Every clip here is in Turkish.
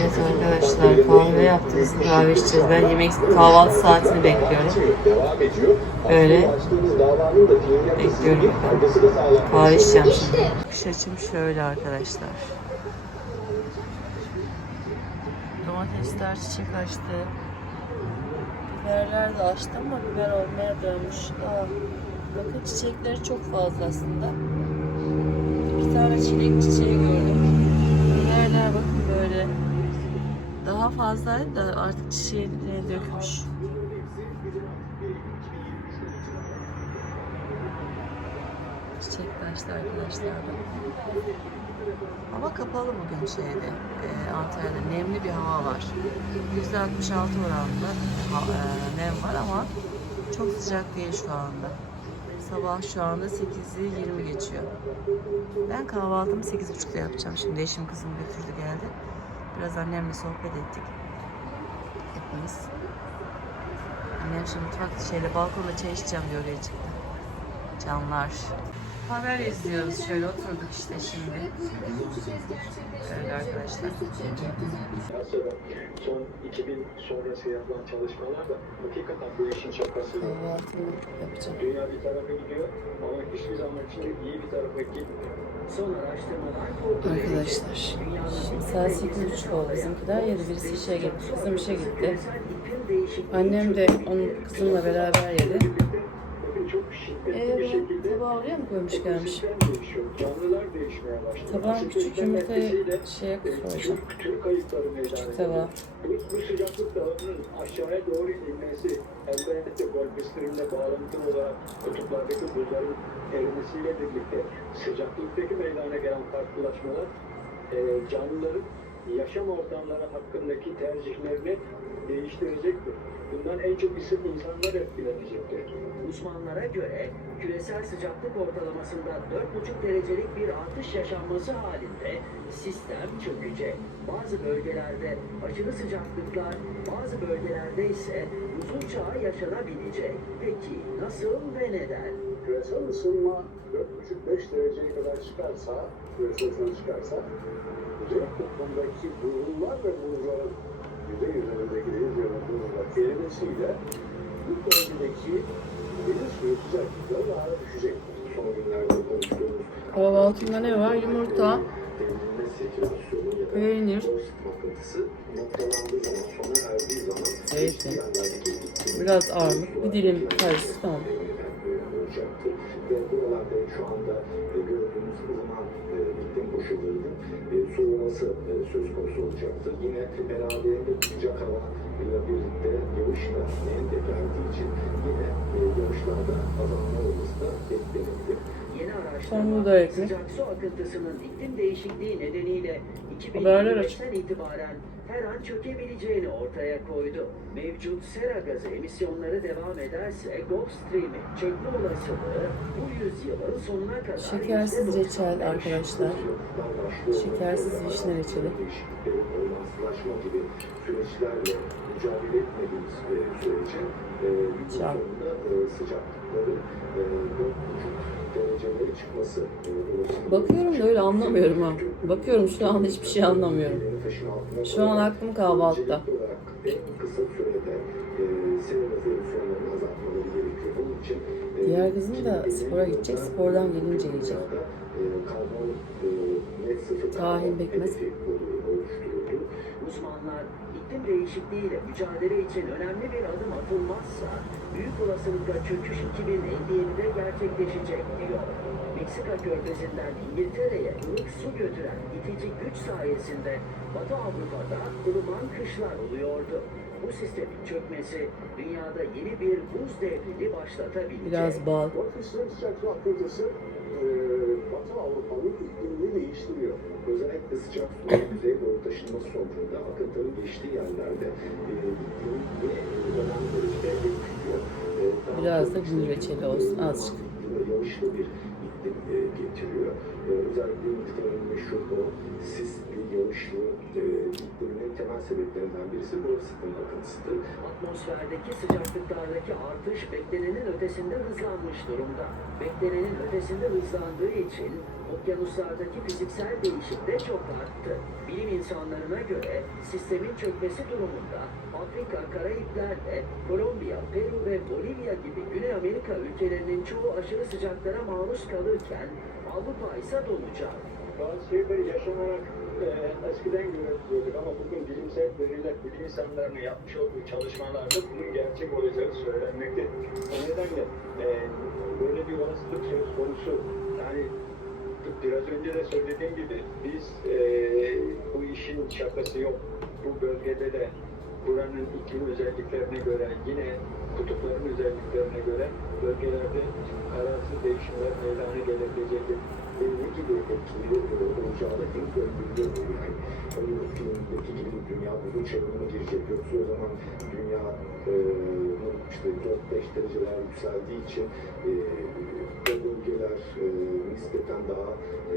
Evet arkadaşlar kahve yaptık. Kahve içeceğiz. Ben yemek kahvaltı saatini bekliyorum. Böyle bekliyorum. Kahve içeceğim şimdi. Kış açım şöyle arkadaşlar. Domatesler çiçek açtı. Biberler de açtı ama biber olmaya dönmüş. Aa, bakın çiçekleri çok fazla aslında. İki tane çilek çiçeği gördüm. Biberler bakın. Daha fazlaydı da artık çiçeğini dökmüş. Çiçek açtı arkadaşlar. da. Hava kapalı bugün şeyde. E, Antalya'da nemli bir hava var. %66 oranında ha- e, nem var ama çok sıcak değil şu anda. Sabah şu anda 8'i 20 geçiyor. Ben kahvaltımı 8.30'da yapacağım. Şimdi eşim kızım götürdü geldi. Biraz annemle sohbet ettik. Hepimiz. Annem şimdi mutfak şeyle balkonda çay içeceğim diye oraya çıktı. Canlar. Haber izliyoruz. Şöyle oturduk işte şimdi. Arkadaşlar. Son 2000 sonrası yapılan çalışmalar da hakikaten bu işin şakası. Dünya bir tarafa gidiyor ama hiçbir zaman için iyi bir tarafa gitmiyor. Son araştırmalar bu. Arkadaşlar. Şimdi saat 8.30 oldu. Bizimkiler yedi. Birisi işe gitti. Kızım işe gitti. Annem de onun kızımla beraber yedi. Ee, tabağı oraya mı koymuş gelmiş? Tabağın küçük yumurtayı şeye e, koyacağım. Küçük tabağa. Bu, sıcaklık dağılımının aşağıya doğru inmesi elbette Gulf streamle bağlantılı olarak kutuplardaki buzların erimesiyle birlikte sıcaklıktaki meydana gelen farklılaşmalar e, canlıların yaşam ortamları hakkındaki tercihlerini değiştirecektir. Bundan en çok ise insanlar etkilenecektir. Uzmanlara göre küresel sıcaklık ortalamasında 4,5 derecelik bir artış yaşanması halinde sistem çökecek. Bazı bölgelerde aşırı sıcaklıklar, bazı bölgelerde ise buzul çağı yaşanabilecek. Peki nasıl ve neden? Küresel ısınma 4,5-5 dereceye kadar çıkarsa, küresel ısınma çıkarsa, kuzey kutbundaki buzullar ve buzların yüzey üzerindeki deniz üzerinde buzullar erimesiyle bu bölgedeki deniz suyu sıcaklıkları daha da düşecektir. Son günlerde konuştuğumuz Kahvaltımda ne var? Yumurta, peynir, Zeytin. biraz armut, bir dilim karısı tamam. Buralarda şu anda e, gördüğümüz ılıman e, iklim koşullarının e, soğuması e, söz konusu olacaktır. Yine beraberinde sıcak hava ile birlikte yağış da neyinde geldiği için yine e, yağışlarda azalma olması da beklenildi. Araştırma ekmek. sıcak su akıntısının iklim değişikliği nedeniyle Haberler aç. 2025'ten itibaren her an çökebileceğini ortaya koydu. Mevcut sera gazı emisyonları devam ederse Gulf çökme olasılığı bu yüzyılın sonuna kadar Şekersiz %95. reçel arkadaşlar. Şekersiz vişne reçeli. Mücadele etmediğimiz e, sürece e, gün Çağ. sonunda sıcaklıkların 4,5 Bakıyorum da öyle anlamıyorum ha. Bakıyorum şu an hiçbir şey anlamıyorum. Şu an aklım kahvaltıda. E, e, Diğer kızım da spora gidecek, spordan gelince yiyecek. e, e, net sıfır Tahin oluşturuldu. Uzmanlar iklim değişikliğiyle mücadele için önemli bir adım atılmazsa büyük olasılıkla çöküş 2057'de gerçekleşecek diyor. Meksika körfezinden İngiltere'ye ılık su götüren itici güç sayesinde Batı Avrupa'da ılıman kışlar oluyordu. Bu sistemin çökmesi dünyada yeni bir buz devrini başlatabilecek. Biraz bal. Orkestra sıcaklık akıntısı Batı Avrupa'nın iklimini değiştiriyor. Özellikle sıcak suyun kuzeye doğru taşınması sonucunda akıntının geçtiği yerlerde e, yine önemli derecede etkiliyor. E, Biraz da işte reçeli olsun, azıcık. Yağışlı bir iklim e, getiriyor. E, özellikle İngiltere'nin meşhur o e, ikliminin temel sebeplerinden birisi bu basitinin akıntısıdır. Atmosferdeki sıcaklıklardaki artış beklenenin ötesinde hızlanmış durumda. Beklenenin ötesinde hızlandığı için okyanuslardaki fiziksel değişim de çok arttı. Bilim insanlarına göre sistemin çökmesi durumunda Afrika, Karayipler'de Kolombiya, Peru ve Bolivya gibi Güney Amerika ülkelerinin çoğu aşırı sıcaklara maruz kalırken Avrupa ise donacak. Bazı şeyleri yaşanarak e, eskiden görebiliyorduk ama bugün bilimsel veriler, bilim insanlarının yapmış olduğu çalışmalarda bunun gerçek olacağı söylenmekte. O nedenle e, böyle bir olasılık söz konusu. Yani biraz önce de söylediğim gibi biz e, bu işin şakası yok. Bu bölgede de buranın iklim özelliklerine göre yine kutupların özelliklerine göre bölgelerde kararsız değişimler meydana gelebilecektir. Ve ne gibi etkileri olacağını ilk öngörüde yani Hollywood filmindeki gibi dünya buzul mı girecek yoksa o zaman dünya e, işte 4-5 dereceler yükseldiği için e, o bölgeler e, nispeten daha e,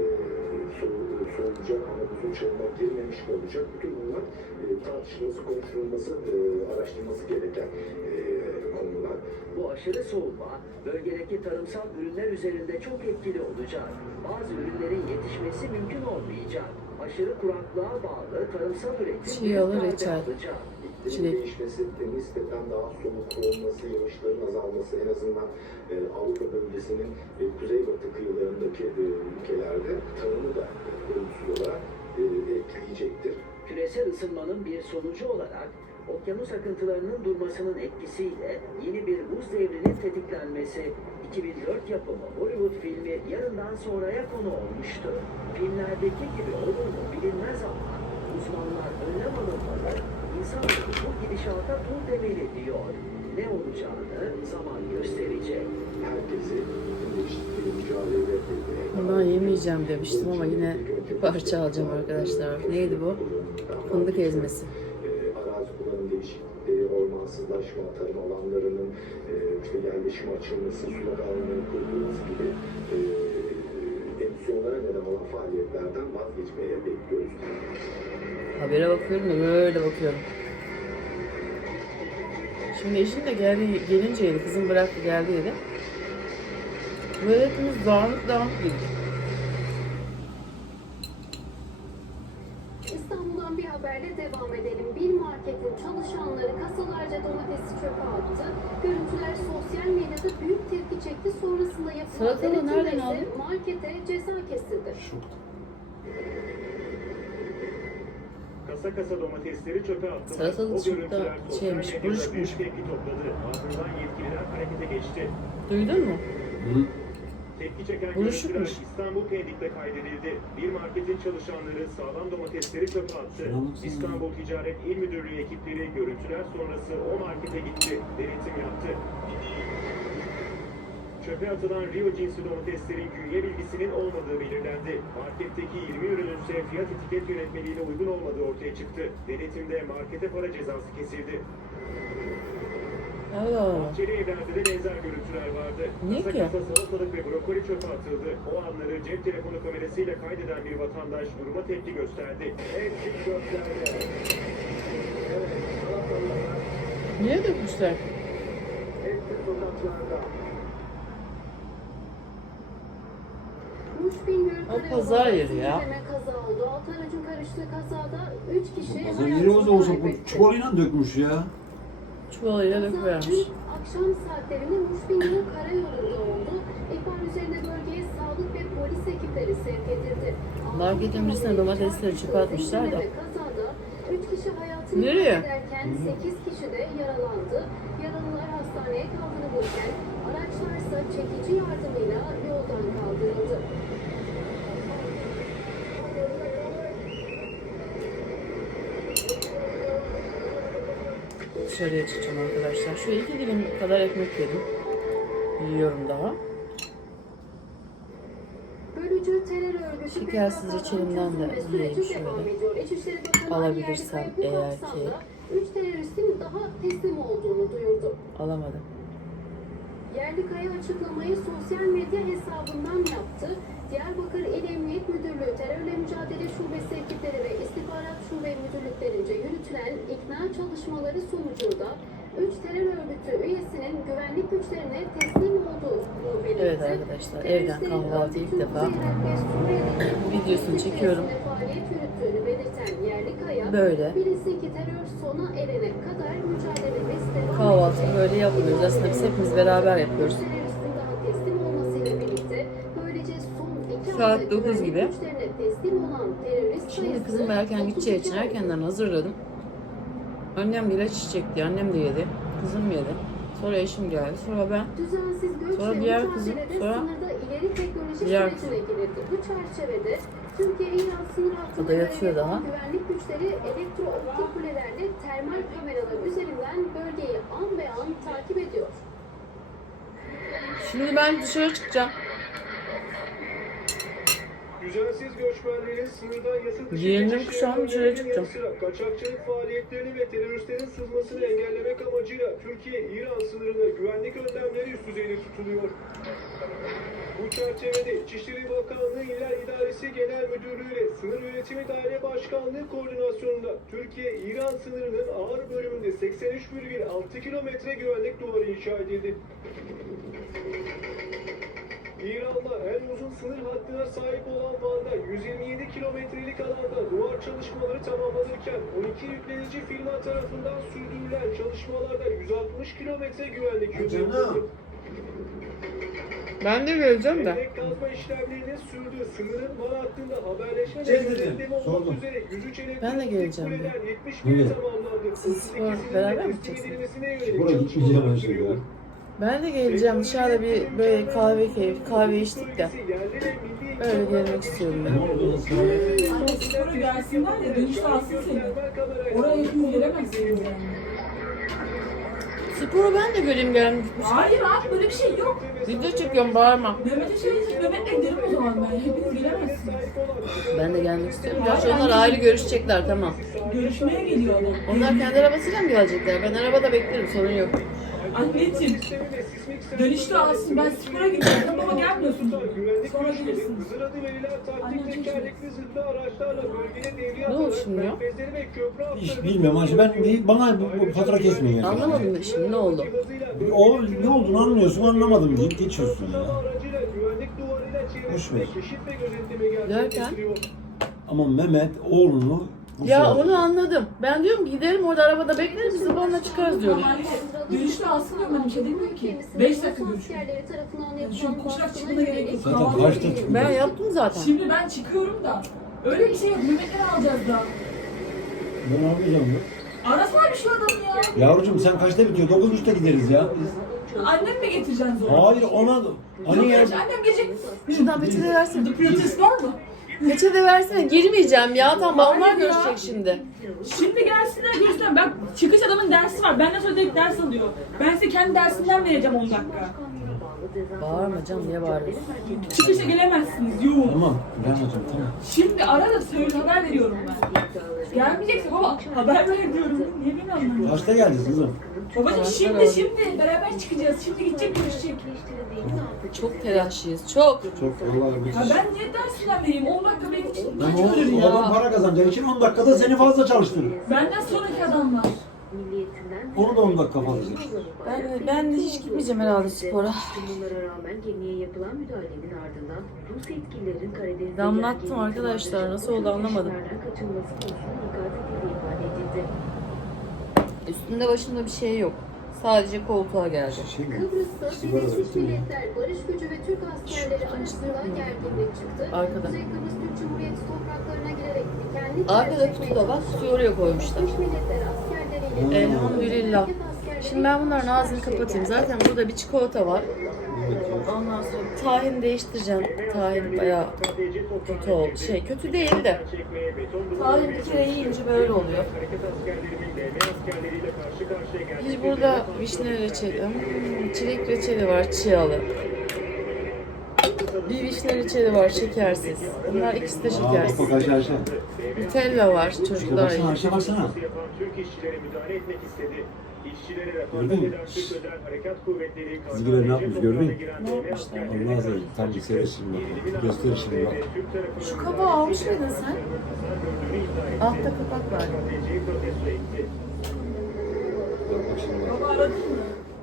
soğu- soğuyacak ama buzul çağına girmemiş mi olacak? Bütün bunlar e, tartışılması, konuşulması, e, araştırılması gereken e, aşırı soğuma bölgedeki tarımsal ürünler üzerinde çok etkili olacak. Bazı ürünlerin yetişmesi mümkün olmayacak. Aşırı kuraklığa bağlı tarımsal üretim Çiğyalı reçel. Çilek. değişmesi ve nispeten daha soğuk olması, yağışların azalması en azından e, Avrupa bölgesinin e, kuzeybatı kıyılarındaki e, ülkelerde tarımı da e, olumsuz olarak e, etkileyecektir. Küresel ısınmanın bir sonucu olarak okyanus akıntılarının durmasının etkisiyle yeni bir buz devrinin tetiklenmesi 2004 yapımı Hollywood filmi Yarından Sonra'ya konu olmuştu. Filmlerdeki gibi olur mu bilinmez ama uzmanlar önlem alınmalı, insanlık bu gidişata dur demeli diyor. Ne olacağını zaman gösterecek. Herkesi. Bundan yemeyeceğim demiştim ama yine bir parça alacağım arkadaşlar. Neydi bu? Fındık ezmesi. Yerleşim açılması, sulak alanların kurulması gibi e, emisyonlara neden olan faaliyetlerden vazgeçmeye bekliyoruz. Habere bakıyorum da böyle bakıyorum. Şimdi eşim de geldi, gelinceydi. Kızım bıraktı geldiydi. Böyle hepimiz dağınık dağınık girdik. İstanbul'dan bir haberle devam edelim. Bir marketin çalışanları kasalarca domatesi çöpe attı. Görüntüler sosyal medyada büyük tepki çekti. Sonrasında yapılan denetimde nereden ise aldın? markete ceza kesildi. Kasa kasa domatesleri çöpe attılar. Salatalık O çok da şeymiş, buruşmuş. büyük tepki topladı. Ardından yetkililer harekete geçti. Duydun mu? Tepki çeken görüntüler İstanbul Pendik'te kaydedildi. Bir marketin çalışanları sağlam domatesleri çöpe attı. İstanbul Ticaret İl Müdürlüğü ekipleri görüntüler sonrası o markete gitti. Denetim yaptı. Çöpe atılan Rio cinsi domateslerin künye bilgisinin olmadığı belirlendi. Marketteki 20 ürünün ise fiyat etiket yönetmeliğine uygun olmadığı ortaya çıktı. Denetimde markete para cezası kesildi. Allah. Bahçeli evlerde de benzer görüntüler vardı. Niye Kasa ki? kasa salatalık ve brokoli çöpe atıldı. O anları cep telefonu kamerasıyla kaydeden bir vatandaş duruma tepki gösterdi. Hepsi göklerde. Evet, salatalıklar Niye dökmüşler? hepsi sokaklarda. O pazar yeri ya. Kaza oldu. Altı aracın karıştığı kazada 3 kişi Pazar yeri olsa olsa bu çuvalıyla dökmüş ya. Çuvalıyla döküvermiş. akşam saatlerinde Muşbingöl karayolunda oldu. İhbar üzerine bölgeye sağlık ve polis ekipleri sevk edildi. Marketin birisine domatesleri çöpe atmışlar da. 3 kişi hayatını Nereye? kaybederken 8 kişi de yaralandı. Yaralılar hastaneye kaldırılırken araçlarsa çekici yardımıyla yoldan kaldırıldı. Dışarıya çıkacağım arkadaşlar. Şu iki dilim kadar ekmek yedim. Yiyorum daha. Bölücü terör örgütü Şekersiz reçelimden de yiyeyim şöyle. Alabilirsem eğer ki. kapsamda Üç teröristin daha teslim olduğunu duyurdu. Alamadım. Yerlikaya açıklamayı sosyal medya hesabından yaptı. Diyarbakır İl Emniyet Müdürlüğü Terörle Mücadele Şubesi ekipleri ve İstihbarat Şube Müdürlüklerince yürütülen ikna çalışmaları sonucunda 3 terör örgütü üyesinin güvenlik güçlerine teslim olduğu belirtti. Evet arkadaşlar, evden kahvaltı ilk defa videosunu çekiyorum. Böyle. bilirsin ki terör sona erene kadar mücadelemiz devam Kahvaltı böyle yapmıyoruz. Aslında biz hepimiz beraber yapıyoruz. Saat hafta 9 güvenlik gibi. Şimdi kızım erken gideceği için 32 oldu. erkenden hazırladım. Annem bile çiçek diye. Annem de yedi. Kızım yedi. Sonra eşim geldi. Sonra ben. Sonra diğer kızım, sonra ileri teknoloji diğer girildi. Bu çerçevede Türkiye-İran sınır hattında yatıyor daha. güvenlik güçleri elektrooptik kulelerle termal kameralar üzerinden bölgeyi an be an takip ediyor. Şimdi ben dışarı çıkacağım. Düzensiz göçmenlerin sınırdan yasa dışı Giyindim, kuşağım, önlemenin çıktım. Kaçakçılık faaliyetlerini ve teröristlerin sızmasını engellemek amacıyla Türkiye-İran sınırında güvenlik önlemleri üst düzeyde tutuluyor. Bu çerçevede İçişleri Bakanlığı İller İdaresi Genel Müdürlüğü ile Sınır Yönetimi Daire Başkanlığı koordinasyonunda Türkiye-İran sınırının ağır bölümünde 83,6 kilometre güvenlik duvarı inşa edildi. İran'la en uzun sınır hattına sahip olan Van'da 127 kilometrelik alanda duvar çalışmaları tamamlanırken 12 yüklenici firma tarafından sürdürülen çalışmalarda 160 kilometre güvenlik yürütüldü. Ben de geleceğim de. Kazma işlemlerinin sürdüğü sınırın Van hattında haberleşme Şey ve dedi, düzenleme olmak üzere 103 elektrik Ben de geleceğim de. kuleler 71 Niye? tamamlandı. Siz 32'sinin var, beraber mi gideceksiniz? Buraya gitmeyeceğim ben şimdi ya. Ben de geleceğim. Dışarıda bir böyle kahve keyif, kahve içtik de. Öyle gelmek istiyorum ben. Anne sporu gelsinler de dönüşte alsın seni. Oraya hepiniz gelemezsiniz yani. Sporu ben de göreyim gelmiş. Hayır abi böyle bir şey yok. Video çekiyorum bağırma. Mehmet'e söyleyecek Mehmet'le gidelim o zaman ben. Hepiniz gelemezsiniz. Ben de gelmek istiyorum. Gerçi onlar ayrı görüşecekler tamam. Görüşmeye geliyor adam. Onlar kendi arabasıyla mı gelecekler? Ben arabada beklerim sorun yok. Anneciğim dönüşte alsın ben spora gidiyorum ama gelmiyorsun. Sonra gelirsiniz. Ne oldu şimdi ya? Hiç bilmiyorum Ayşe. Ben bana bu, bu fatura kesmeyin ya. Anlamadım şimdi ne oldu? O ne olduğunu anlıyorsun anlamadım deyip geçiyorsun ya. Boş ver. Derken? Ama Mehmet oğlunu Ya onu anladım. Ben diyorum ki gidelim orada arabada bekleriz biz onunla çıkarız diyorum. Anne dönüşte alsın diyorum ben bir şey demiyorum ki. Kendisine 5 dakika yapılan şu koşarak çıkmana gerek yok. Zaten kaçta çıktın? Ben yaptım zaten. Şimdi ben çıkıyorum da. Öyle bir şey yok. Mehmet'ten alacağız da. Ben almayacağım ya. Arasana bir şu adamı ya. Yavrucuğum sen kaçta bitiyor? 9.30'da gideriz ya. Annem mi getireceksin zorla? Hayır ona... Yok Hani annem gelecek. Şuradan peçete versene. Protest var mı? Peçete versene. Girmeyeceğim ya. Tamam onlar görüşecek şimdi. Şimdi gelsinler görsünler. Bak çıkış adamın dersi var. Benden sonra direkt ders alıyor. Ben size kendi dersinden vereceğim 10 dakika. Bağırma canım niye bağırıyorsun? Çıkışa gelemezsiniz. Yoğun. Tamam. Ben alacağım tamam. Şimdi ara da söyle haber veriyorum ben. Gelmeyeceksin baba. Haber ver diyorum. Niye beni anlamıyorsun? Kaçta geldiniz kızım? Babacım şimdi şimdi beraber çıkacağız. Şimdi gidecek görüşecek. Çok telaşlıyız. Çok. Çok vallahi Ya bir... ben niye dersinden vereyim? 10 dakika benim için Ben kaç o, ya? adam para kazanacağı için 10 dakikada seni fazla çalıştırır. Benden sonraki adamlar. Onu da 10 dakika fazla. Ben, ben de hiç gitmeyeceğim herhalde spora. Bunlara rağmen gemiye yapılan müdahalenin ardından Rus yetkililerin Karadeniz'de Damlattım arkadaşlar, nasıl oldu anlamadım. kişilerden kaçınması konusunda ikaz edildiği ifade edildi. Üstünde başında bir şey yok. Sadece koltuğa geldi. Şey mi? Kıbrıs'ta Birleşmiş. Milletler Barış Gücü ve Türk askerleri arasında gerginlik çıktı. Arkada. Kuzey Kıbrıs Türk Cumhuriyeti topraklarına girerek dikenli Arkada kutu da var. Kutuyu oraya koymuşlar. Elhamdülillah. Şimdi ben bunların ağzını kapatayım. Zaten burada bir çikolata var. Ondan sonra tahin değiştireceğim. Tahin bayağı kötü oldu. Şey kötü değil de. Tahin bir kere yiyince böyle oluyor. Biz burada vişne reçeli, hmm, çilek reçeli var çiğalı. Bir vişne reçeli var şekersiz. Bunlar ikisi de Aa şekersiz. bak Ayşe Ayşe. Nutella var çocuklar baksana. Ayşe baksana. Gördün mü? Çizgileri ne yapmış, gördün mü? Ne yapmışlar? Allah razı olsun. Tam bir seyret şimdi bak. Göster şimdi bak. Şu kabağı almış mıydın sen? Altta kapak var. Bak şimdi. Baba aradın mı?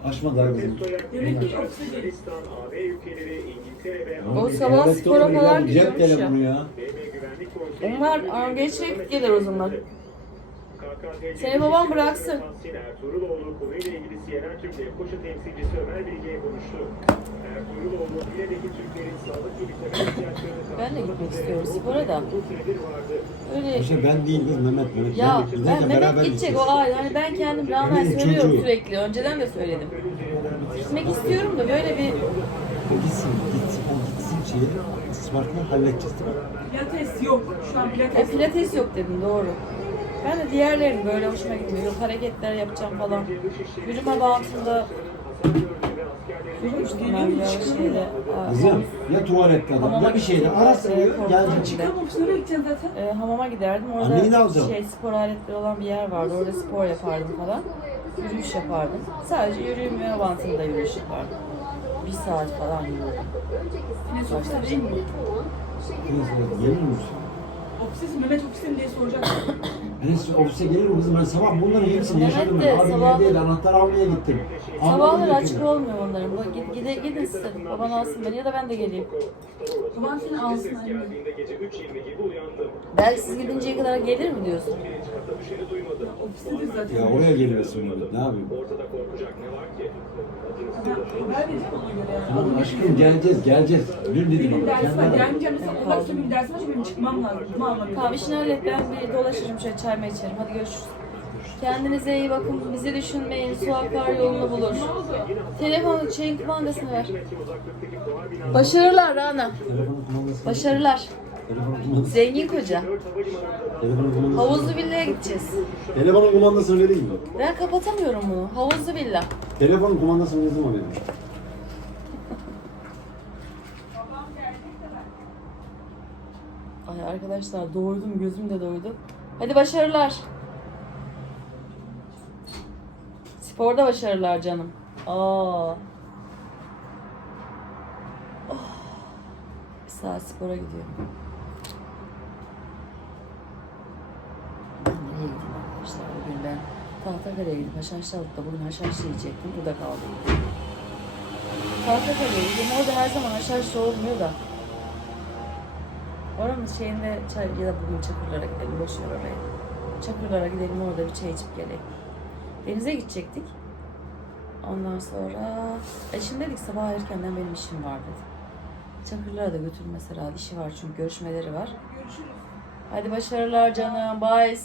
Açmadı abi bizim. Demek ki ofise değil. Yunanistan, AB ülkeleri, İngiltere ve O sabah spora falan ya, gidiyormuş Cep ya. telefonu. Onlar geçerek gelir o zaman. Seni babam bıraksın. Ertuğruloğlu konuyla ilgili CNN Türk Lefkoşa temsilcisi Ömer Bilge'ye konuştu. Ertuğruloğlu Bile'deki Türklerin sağlık gibi temel ihtiyaçlarını Ben de gitmek istiyorum spora da. Öyle İşte ben değil kız Mehmet. Mehmet ya ben giderken Mehmet gidecek o ayrı. Hani ben kendim rağmen söylüyorum çocuğu. sürekli. Önceden de söyledim. Gitmek istiyorum da böyle bir O gitsin, gitsin, o gitsin şeye. Spark'la halledeceğiz? Pilates yok. Şu an e, pilates yok. pilates yok dedim doğru. Ben de diğerlerini böyle hoşuma gitmiyor. Yok hareketler yapacağım falan. Yürüme bantında yürümüştüm ben şeyde. Aa, Kızım ya tuvalette adam ya bir şeyde ara. Nereye gideceksin zaten? e, hamama giderdim. Anneyi de Orada alacağım. şey spor aletleri olan bir yer vardı. Orada spor yapardım falan. Yürüyüş yapardım. Sadece yürüyme bantında yürüyüş yapardım. Bir saat falan yürüdüm. Yine ofiste değil mi? Kız, Gelir misin? Ofiste Mehmet mi diye soracak. Ben size ofise gelirim kızım ben sabah bunların hepsini Mehmet yaşadım de ben. Abi sabah- değil anahtar almaya gittim. Sabahları açık olmuyor onların. Bu- Gid, gide, gidin siz. Baban alsın beni ya da ben de geleyim. Baban seni alsın anne. Gece 3.20 gibi uyandım. Belki siz gidinceye kadar gelir mi diyorsun? Birinci katta bir şeyi duymadım. Ofistedir zaten. Ya oraya gelmesin Mehmet ne yapayım? Ortada korkacak ne var ki? Ha, Haber vereceğim ona göre yani. Tamam aşkım geleceğiz geleceğiz. Dün dedim Benim dersim var. kendine- Gelmeyeceğim mesela. Onlar sonra benim dersim var. Benim çıkmam lazım. Bunu anlamıyorum. Tamam işini hallet ben bir dolaşırım şöyle çay mı içerim. Hadi görüşürüz. Kendinize iyi bakın. Bizi düşünmeyin. Su akar yolunu bulur. Telefonu şeyin kumandasını ver. Başarılar Rana. Kumandası. Başarılar. Kumandası. Zengin koca. Kumandası. Havuzlu villaya gideceğiz. Telefonun kumandasını vereyim mi? Ben kapatamıyorum bunu. Havuzlu villa. Telefonun kumandasını ne zaman vereyim? Ay arkadaşlar doydum gözüm de doydu. Hadi başarılar. Sporda başarılar canım. Aa. Oh. Bir saat spora gidiyorum. Ben nereye gideyim arkadaşlar? Bugün ben Tahtakale'ye gidip Haşhaşlı'da bugün haşhaşlı yiyecektim. Burada kaldım. Tahtakale'ye gideyim. Orada her zaman haşhaşlı olmuyor da. Oranın şeyinde çay ya da bugün Çakırlara gidelim. Boş ver orayı. Çakırlara gidelim orada bir çay içip gelelim. Denize gidecektik. Ondan sonra eşim dedik sabah erkenden benim işim var dedi. Çakırlara da götürmesi herhalde işi var çünkü görüşmeleri var. Görüşürüz. Hadi başarılar canım. Bye.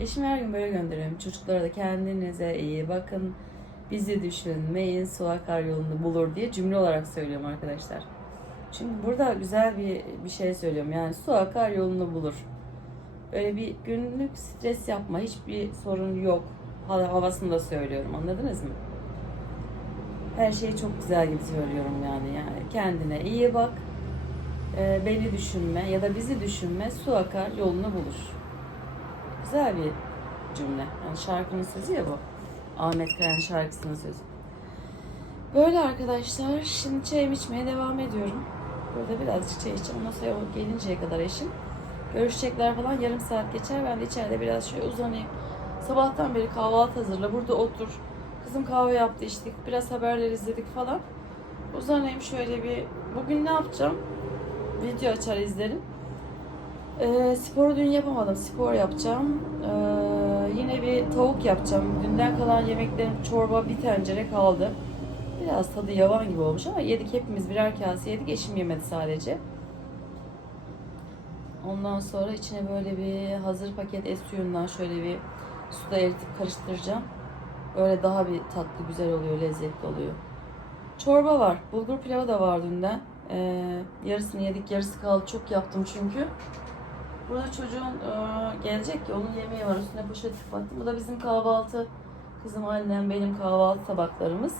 Eşim her gün böyle gönderiyorum. Çocuklara da kendinize iyi bakın. Bizi düşünmeyin. Su akar yolunu bulur diye cümle olarak söylüyorum arkadaşlar. Çünkü burada güzel bir bir şey söylüyorum. Yani su akar yolunu bulur. Böyle bir günlük stres yapma. Hiçbir sorun yok. Hava- Havasını da söylüyorum. Anladınız mı? Her şeyi çok güzel gibi söylüyorum yani. Yani kendine iyi bak. Ee, beni düşünme ya da bizi düşünme. Su akar yolunu bulur. Güzel bir cümle. Yani şarkının sözü ya bu. Ahmet Kaya'nın şarkısının sözü. Böyle arkadaşlar. Şimdi çayımı içmeye devam ediyorum. Burada birazcık çay içeceğim. Ondan sonra gelinceye kadar eşim. Görüşecekler falan yarım saat geçer. Ben de içeride biraz şöyle uzanayım. Sabahtan beri kahvaltı hazırla. Burada otur. Kızım kahve yaptı içtik. Biraz haberler izledik falan. Uzanayım şöyle bir. Bugün ne yapacağım? Video açar izlerim. Ee, sporu dün yapamadım. Spor yapacağım. Ee, yine bir tavuk yapacağım. Dünden kalan yemeklerim çorba bir tencere kaldı. Biraz tadı yavan gibi olmuş ama yedik hepimiz birer kase yedik. Eşim yemedi sadece. Ondan sonra içine böyle bir hazır paket et suyundan şöyle bir suda eritip karıştıracağım. Böyle daha bir tatlı güzel oluyor, lezzetli oluyor. Çorba var. Bulgur pilavı da var dünden. Ee, yarısını yedik, yarısı kaldı. Çok yaptım çünkü. Burada çocuğun e, gelecek ki onun yemeği var. Üstüne poşet kapattım. Bu da bizim kahvaltı. Kızım, annem, benim kahvaltı tabaklarımız.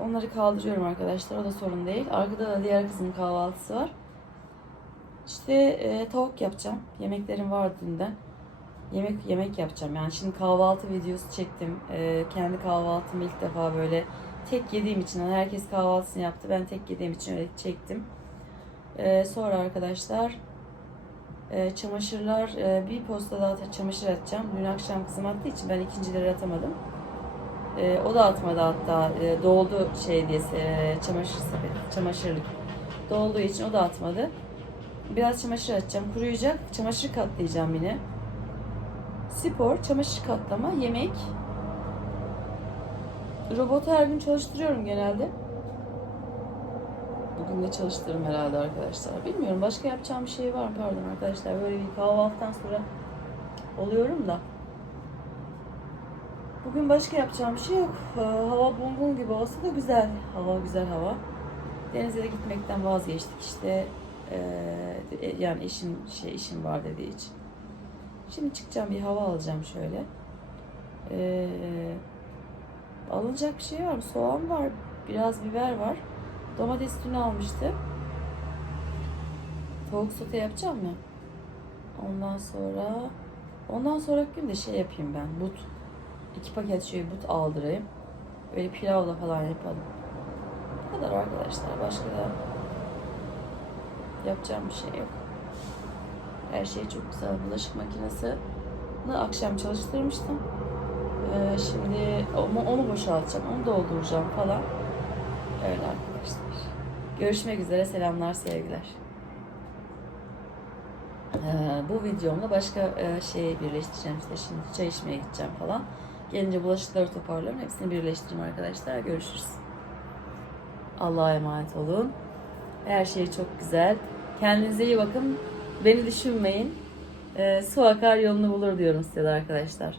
Onları kaldırıyorum arkadaşlar. O da sorun değil. Arkada da diğer kızımın kahvaltısı var. İşte e, tavuk yapacağım. Yemeklerim vardı dünden. Yemek yemek yapacağım. Yani şimdi kahvaltı videosu çektim. E, kendi kahvaltımı ilk defa böyle tek yediğim için. Yani herkes kahvaltısını yaptı. Ben tek yediğim için öyle çektim. E, sonra arkadaşlar Ee, çamaşırlar, e, bir posta daha çamaşır atacağım. Dün akşam kızım attığı için ben ikincileri atamadım. Ee, o da atmadı hatta. E, doldu şey diye e, çamaşır sepeti, çamaşırlık. Dolduğu için o da atmadı. Biraz çamaşır atacağım. Kuruyacak. Çamaşır katlayacağım yine. Spor, çamaşır katlama, yemek. Robotu her gün çalıştırıyorum genelde. Bugün de çalıştırırım herhalde arkadaşlar. Bilmiyorum başka yapacağım bir şey var mı? Pardon arkadaşlar. Böyle bir kahvaltıdan sonra oluyorum da. Bugün başka yapacağım bir şey yok. Ee, Hava bum bum gibi olsa da güzel. Hava güzel hava. Denize de gitmekten vazgeçtik işte. Ee, yani işim şey işim var dediği için. Şimdi çıkacağım bir hava alacağım şöyle. Ee, alınacak bir şey var mı? Soğan var, biraz biber var. Domates dün almıştı. Tavuk sote yapacağım ya. Ondan sonra ondan sonraki gün de şey yapayım ben. But. iki paket şey but aldırayım. Böyle pilavla falan yapalım. Bu kadar arkadaşlar. Başka da yapacağım bir şey yok. Her şey çok güzel. Bulaşık makinesi akşam çalıştırmıştım. Ee, şimdi onu, onu boşaltacağım. Onu dolduracağım falan. Öyle arkadaşlar. Görüşmek üzere. Selamlar, sevgiler. Ee, bu videomda başka e, şeyi birleştireceğim. İşte şimdi çay içmeye gideceğim falan. Gelince bulaşıkları toparlarım. Hepsini birleştireyim arkadaşlar. Görüşürüz. Allah'a emanet olun. Her şey çok güzel. Kendinize iyi bakın. Beni düşünmeyin. Ee, su akar yolunu bulur diyorum size de arkadaşlar.